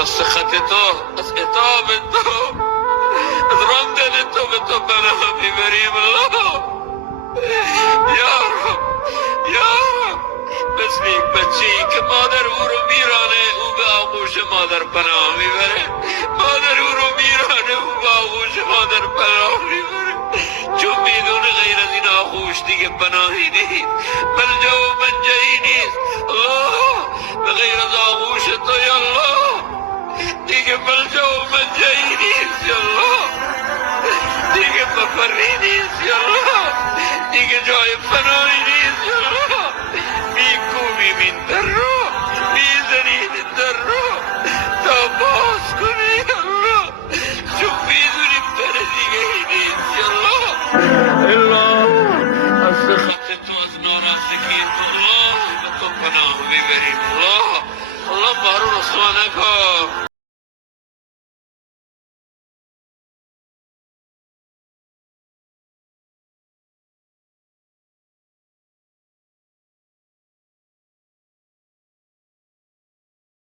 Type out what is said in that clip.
از سخط تو، از عتاب تو، از راندن تو به تو پناه میبریم الله. یا رب، یا رب، مثل یک بچه‌ای که مادر او رو میرانه، او به آغوش مادر پناه میبره. مادر او رو میرانه، او به آغوش مادر پناه میبره، چون میدونه غیر از این آغوش دیگه پناهی نیست، ملجا و منجعی نیست. الله، به غیر از آغوش تو یا الله دیگه ملجا و منجعی نیست یا الله، دیگه مفری نیست یا الله، دیگه جای پناهی نیست یا الله. میکوبیم این در رو، میزنیم این در رو تا باز کنی یا الله، چون میدونیم در دیگه ای نیست یا الله. الله، از سخط تو، از ناراضگی تو الله به تو پناه میبریم الله. الله ما رو رسوا نکن.